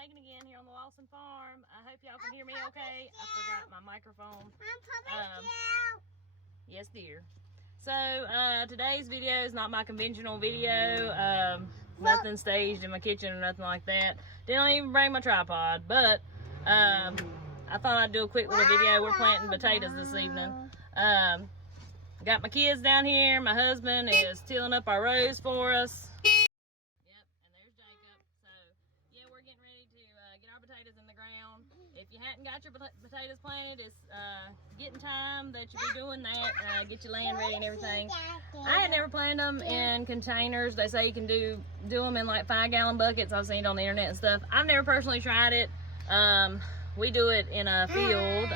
Megan again here on the Lawson Farm. I hope y'all can hear me okay. I forgot my microphone. Yes, dear. So today's video is not my conventional video. Nothing staged in my kitchen or nothing like that. Didn't even bring my tripod, but I thought I'd do a quick little video. We're planting potatoes this evening. Got my kids down here. My husband is tilling up our rows for us. Yep, and there's Jacob. So yeah, we're getting ready to get our potatoes in the ground. If you hadn't got your potatoes planted, it's getting time that you be doing that. Get your land ready and everything. I had never planted them in containers. They say you can do them in like 5-gallon buckets. I've seen it on the internet and stuff. I've never personally tried it. We do it in a field.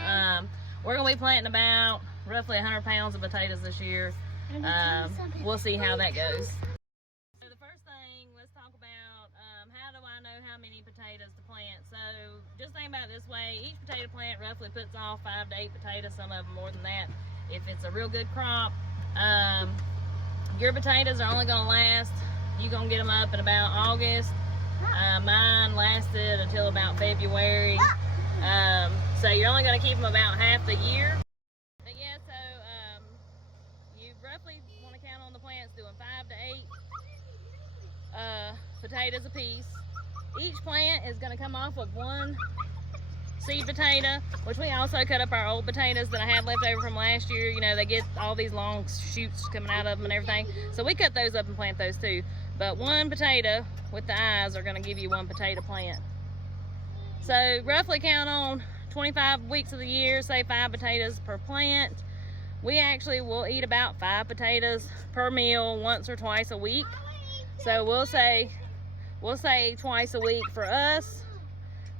We're gonna be planting about roughly 100 pounds of potatoes this year. We'll see how that goes. So the first thing, let's talk about how do I know how many potatoes to plant. So just think about it this way. Each potato plant roughly puts off 5 to 8 potatoes, some of them more than that. If it's a real good crop, your potatoes are only gonna last, you're gonna get them up in about August. Mine lasted until about February. So you're only gonna keep them about half the year. But yeah, so you roughly want to count on the plants doing 5 to 8 potatoes a piece. Each plant is going to come off with 1 seed potato, which we also cut up our old potatoes that I had left over from last year. You know, they get all these long shoots coming out of them and everything. So we cut those up and plant those too. But 1 potato with the eyes are going to give you 1 potato plant. So roughly count on 25 weeks of the year, say 5 potatoes per plant. We actually will eat about 5 potatoes per meal once or twice a week. So we'll say twice a week for us.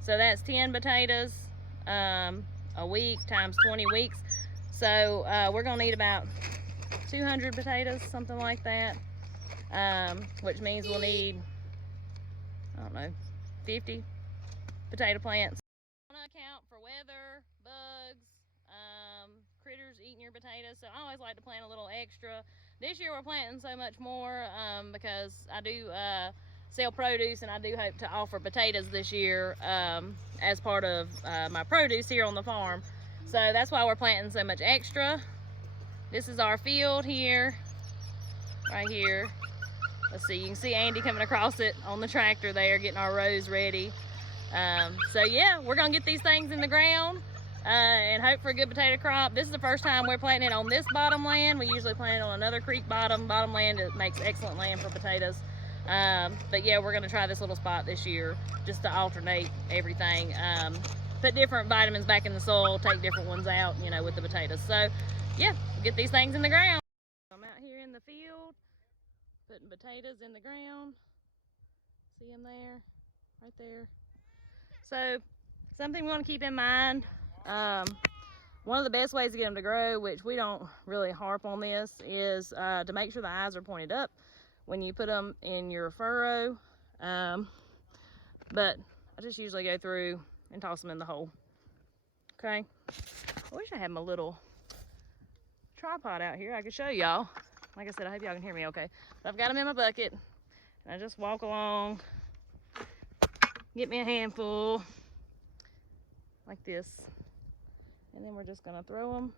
So that's 10 potatoes a week times 20 weeks. So we're gonna eat about 200 potatoes, something like that. Which means we'll need, I don't know, 50 potato plants. Account for weather, bugs, critters eating your potatoes, so I always like to plant a little extra. This year we're planting so much more because I do sell produce, and I do hope to offer potatoes this year as part of my produce here on the farm. So that's why we're planting so much extra. This is our field here, right here. Let's see, you can see Andy coming across it on the tractor there, getting our rows ready. So yeah, we're gonna get these things in the ground and hope for a good potato crop. This is the first time we're planting it on this bottom land. We usually plant it on another creek bottom land. It makes excellent land for potatoes. But yeah, we're gonna try this little spot this year just to alternate everything. Put different vitamins back in the soil, take different ones out, you know, with the potatoes. So yeah, get these things in the ground. I'm out here in the field, putting potatoes in the ground. See them there, right there. So something we want to keep in mind, one of the best ways to get them to grow, which we don't really harp on this, is to make sure the eyes are pointed up when you put them in your furrow. But I just usually go through and toss them in the hole. Okay. I wish I had my little tripod out here. I could show y'all. Like I said, I hope y'all can hear me okay. But I've got them in my bucket, and I just walk along, get me a handful like this, and then we're just gonna throw them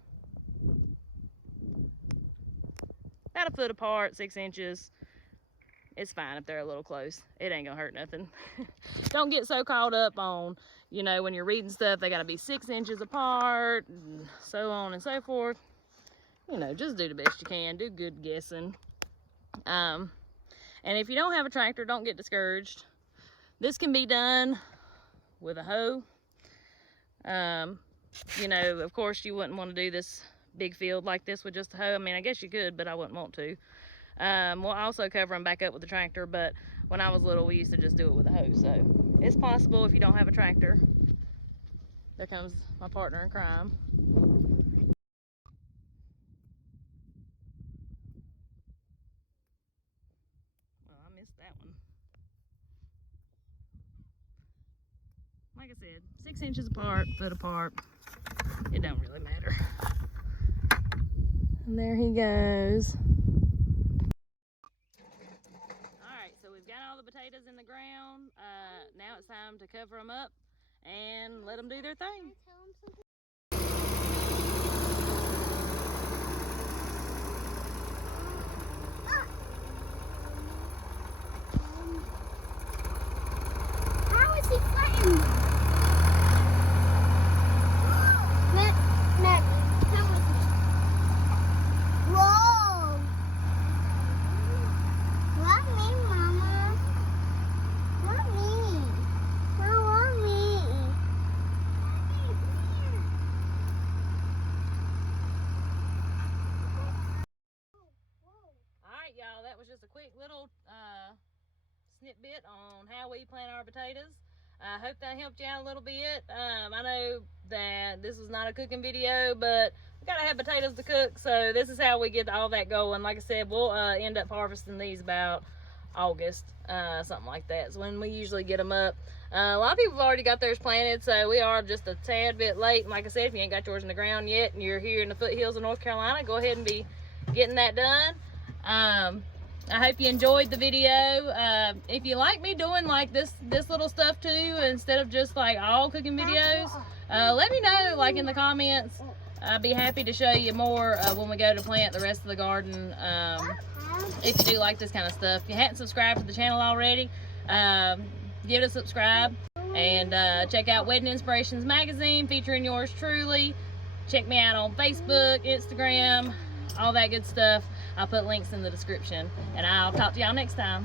about 1 foot apart, 6 inches. It's fine if they're a little close. It ain't gonna hurt nothing. Don't get so caught up on, you know, when you're reading stuff, they gotta be 6 inches apart, and so on and so forth. You know, just do the best you can. Do good guessing. And if you don't have a tractor, don't get discouraged. This can be done with a hoe. You know, of course, you wouldn't want to do this big field like this with just a hoe. I mean, I guess you could, but I wouldn't want to. We'll also cover them back up with the tractor, but when I was little, we used to just do it with a hoe. So it's possible if you don't have a tractor. There comes my partner in crime. Well, I missed that one. Like I said, 6 inches apart, foot apart. It don't really matter. And there he goes. All right, so we've got all the potatoes in the ground. Now it's it's time to cover them up and let them do their thing. How is he fighting? Maggie, come with me. Whoa! Love me, Mama. Love me. Love me. Alright, y'all, that was just a quick little snippet on how we plant our potatoes. I hope that helped you out a little bit. I know that this is not a cooking video, but we gotta have potatoes to cook, so this is how we get all that going. Like I said, we'll end up harvesting these about August, something like that. So when we usually get them up. A lot of people have already got theirs planted, so we are just a tad bit late. And like I said, if you ain't got yours in the ground yet and you're here in the foothills of North Carolina, go ahead and be getting that done. I hope you enjoyed the video. If you like me doing like this little stuff too, instead of just like all cooking videos, let me know like in the comments. I'd be happy to show you more when we go to plant the rest of the garden. If you do like this kind of stuff. If you hadn't subscribed to the channel already, give it a subscribe. And check out Wedding Inspirations magazine featuring yours truly. Check me out on Facebook, Instagram, all that good stuff. I'll put links in the description, and I'll talk to y'all next time.